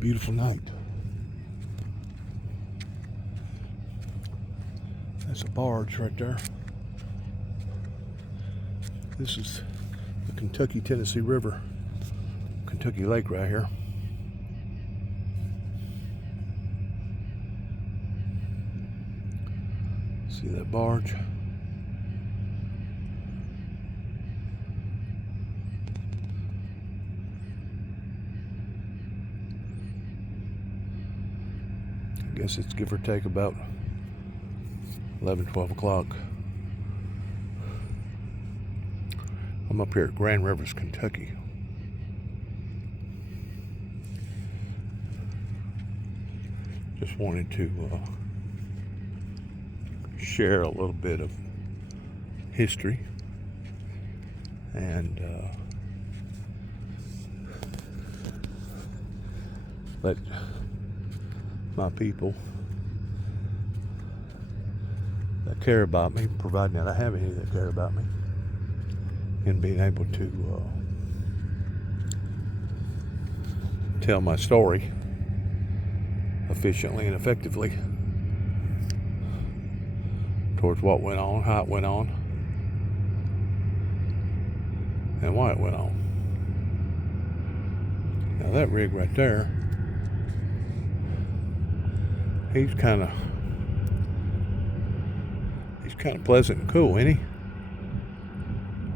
Beautiful night. That's a barge right there. This is the Kentucky-Tennessee River, Kentucky Lake right here. See that barge? I guess it's give or take about 11, 12 o'clock. I'm up here at Grand Rivers, Kentucky. Just wanted to share a little bit of history and let my people that care about me, providing that I have any that care about me, and being able to tell my story efficiently and effectively towards what went on, how it went on, and why it went on. Now that rig right there, he's kind of pleasant and cool, ain't he?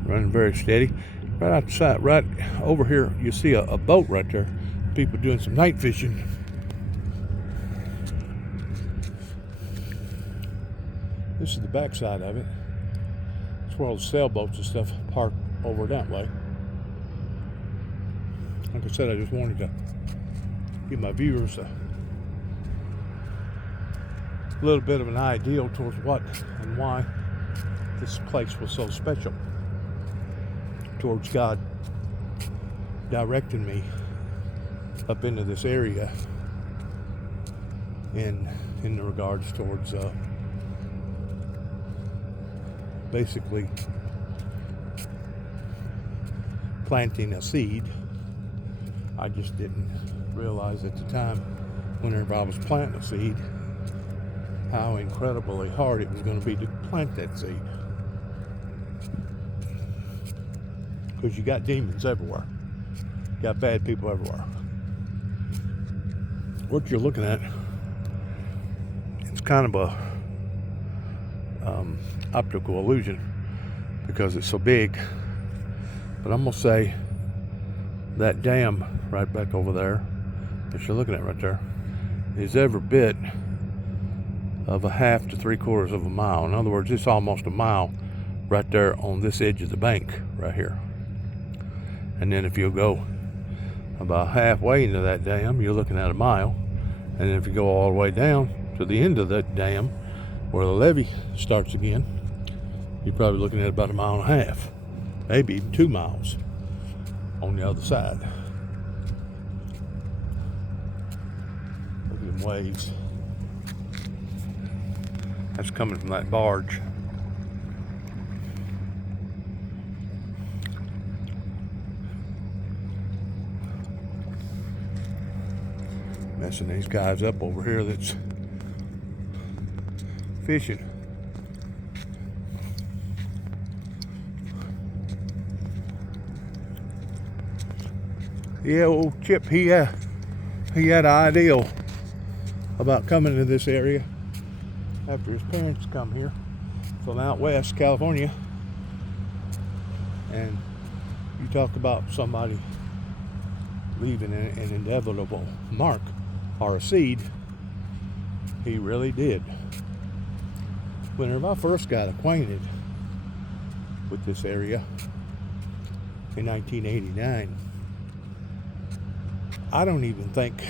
Running very steady. Right outside, right over here, you see a boat right there. People doing some night fishing. This is the back side of it. It's where all the sailboats and stuff park over that way. Like I said, I just wanted to give my viewers a little bit of an idea towards what and why this place was so special, towards God directing me up into this area in regards towards basically planting a seed. I just didn't realize at the time, whenever I was planting a seed, how incredibly hard it was going to be to plant that seed. Because you got demons everywhere. You got bad people everywhere. What you're looking at, it's kind of a optical illusion because it's so big. But I'm going to say that dam right back over there that you're looking at right there is every bit of a half to 3/4 of a mile. In other words, it's almost a mile right there on this edge of the bank right here. And then if you go about halfway into that dam, you're looking at a mile. And then if you go all the way down to the end of that dam where the levee starts again, you're probably looking at about 1.5 miles, maybe even 2 miles on the other side. Look at them waves. That's coming from that barge. Messing these guys up over here that's fishing. Yeah, old Chip, he had an idea about coming to this area after his parents come here from out west California. And you talk about somebody leaving an indelible mark or a seed. He really did. Whenever I first got acquainted with this area in 1989, I don't even think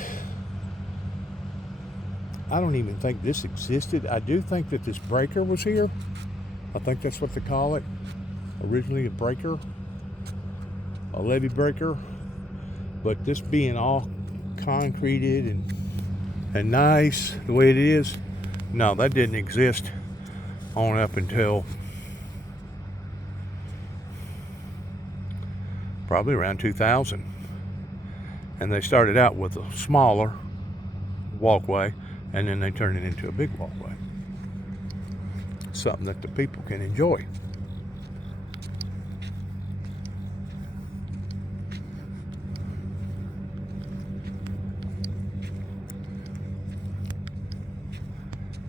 this existed. I do think that this breaker was here. I think that's what they call it. Originally a breaker, a levee breaker. But this being all concreted and nice the way it is, no, that didn't exist on up until probably around 2000. And they started out with a smaller walkway, and then they turned it into a big walkway. Something that the people can enjoy.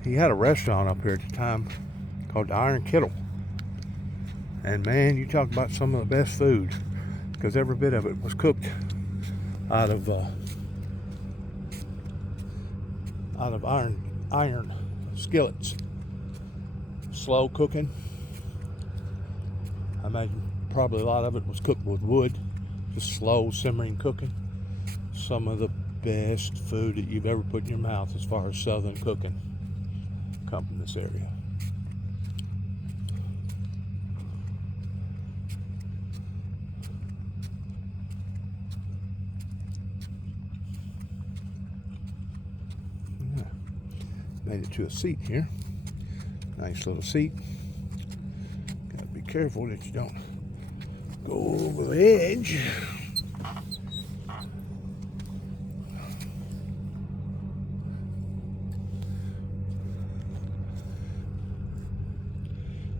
He had a restaurant up here at the time called the Iron Kettle. And man, you talk about some of the best food, because every bit of it was cooked out of iron skillets. Slow cooking. I imagine probably a lot of it was cooked with wood, just slow simmering cooking. Some of the best food that you've ever put in your mouth as far as southern cooking come from this area. Yeah. Made it to a seat here. Nice little seat. Gotta be careful that you don't go over the edge.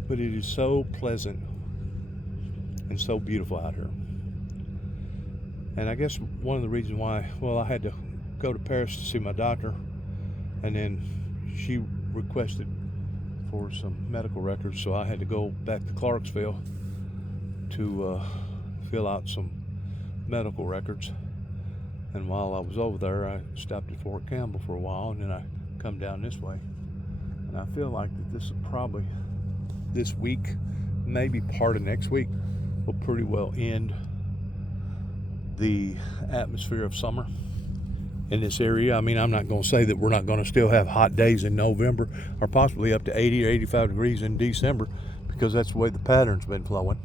But it is so pleasant and so beautiful out here. And I guess one of the reasons why, well, I had to go to Paris to see my doctor, and then she requested for some medical records, so I had to go back to Clarksville to fill out some medical records. And while I was over there, I stopped at Fort Campbell for a while, and then I come down this way. And I feel like that this is probably this week, maybe part of next week, will pretty well end the atmosphere of summer in this area. I mean, I'm not going to say that we're not going to still have hot days in November, or possibly up to 80 or 85 degrees in December, because that's the way the pattern's been flowing.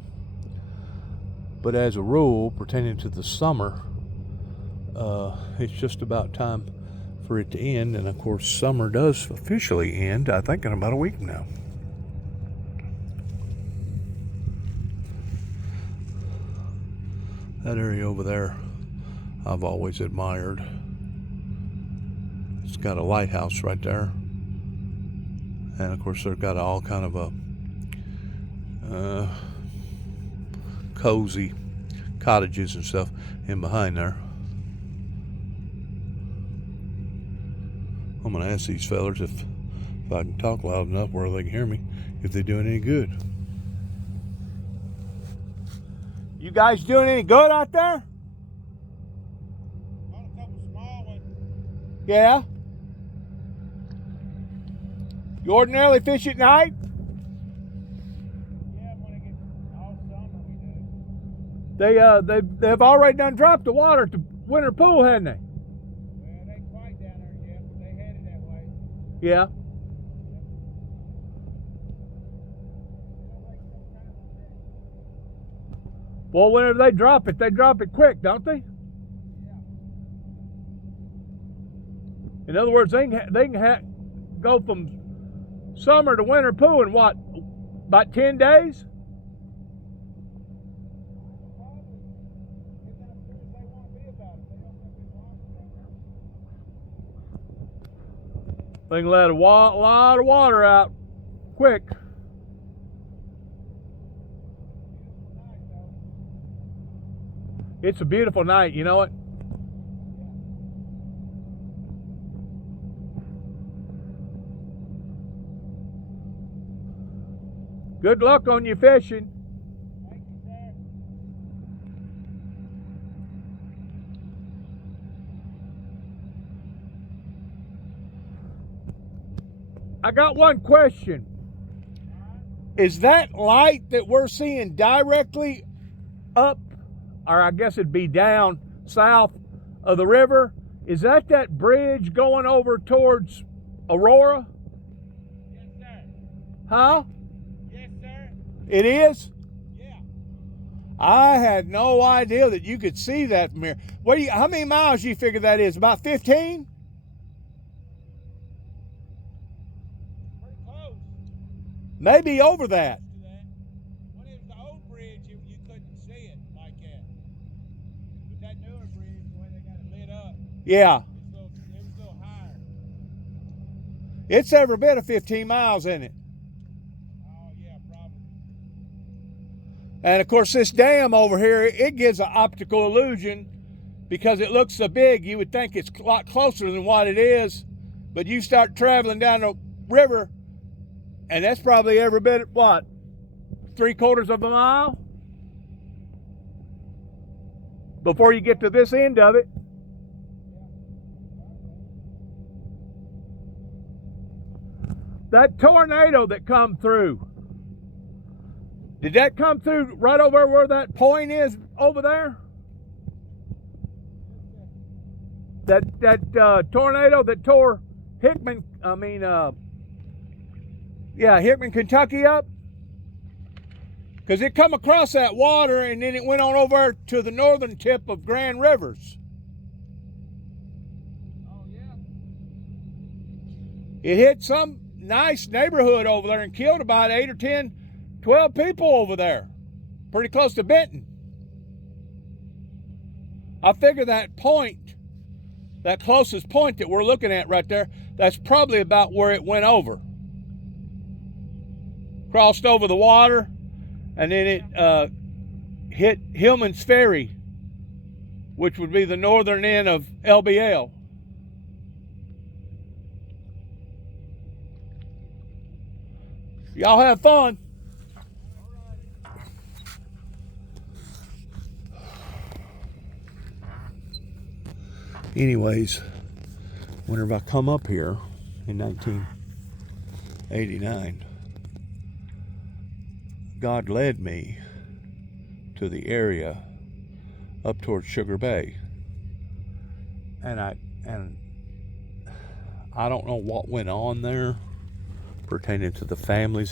But as a rule, pertaining to the summer, it's just about time for it to end. And of course, summer does officially end, I think, in about a week now. That area over there, I've always admired. It's got a lighthouse right there, and of course they've got all kind of a cozy cottages and stuff in behind there. I'm gonna ask these fellers if I can talk loud enough where they can hear me, if they're doing any good. You guys doing any good out there? Got a couple small ones. Yeah? You ordinarily fish at night? Yeah, when it gets all summer we do. They've already done dropped the water at the winter pool, hadn't they? Well, they ain't quite down there yet, but they headed that way. Yeah. Well, whenever they drop it quick, don't they? Yeah. In other words, they can go from summer to winter pool in what, about 10 days? Probably. Get down as soon as they want to be about it. They don't want to be longer down there. They can let a lot of water out quick. It's a beautiful night, you know it? Good luck on your fishing. Thank you, sir. I got one question. Is that light that we're seeing directly up, or I guess it'd be down south of the river, is that bridge going over towards Aurora? Yes, sir. Huh? Yes, sir. It is? Yeah. I had no idea that you could see that from here. How many miles do you figure that is? About 15? Pretty close Maybe over that. to that. When it was the old bridge, you couldn't see it like that. But that newer bridge, the way they got Yeah. It was a little higher. It's every bit of 15 miles, isn't it? Oh yeah, probably. And of course, this dam over here, it gives an optical illusion because it looks so big. You would think it's a lot closer than what it is, but you start traveling down the river, and that's probably every bit, what, 3/4 of a mile before you get to this end of it. That tornado that come through, did that come through right over where that point is over there? That tornado that tore Hickman, Hickman, Kentucky up? Because it come across that water and then it went on over to the northern tip of Grand Rivers. Oh yeah. It hit some nice neighborhood over there and killed about 8 or 10, 12 people over there. Pretty close to Benton. I figure that point, that closest point that we're looking at right there, that's probably about where it went over. Crossed over the water, and then it hit Hillman's Ferry, which would be the northern end of L.B.L. Y'all have fun. Anyways, whenever I come up here in 1989, God led me to the area up towards Sugar Bay. And I don't know what went on there pertaining to the families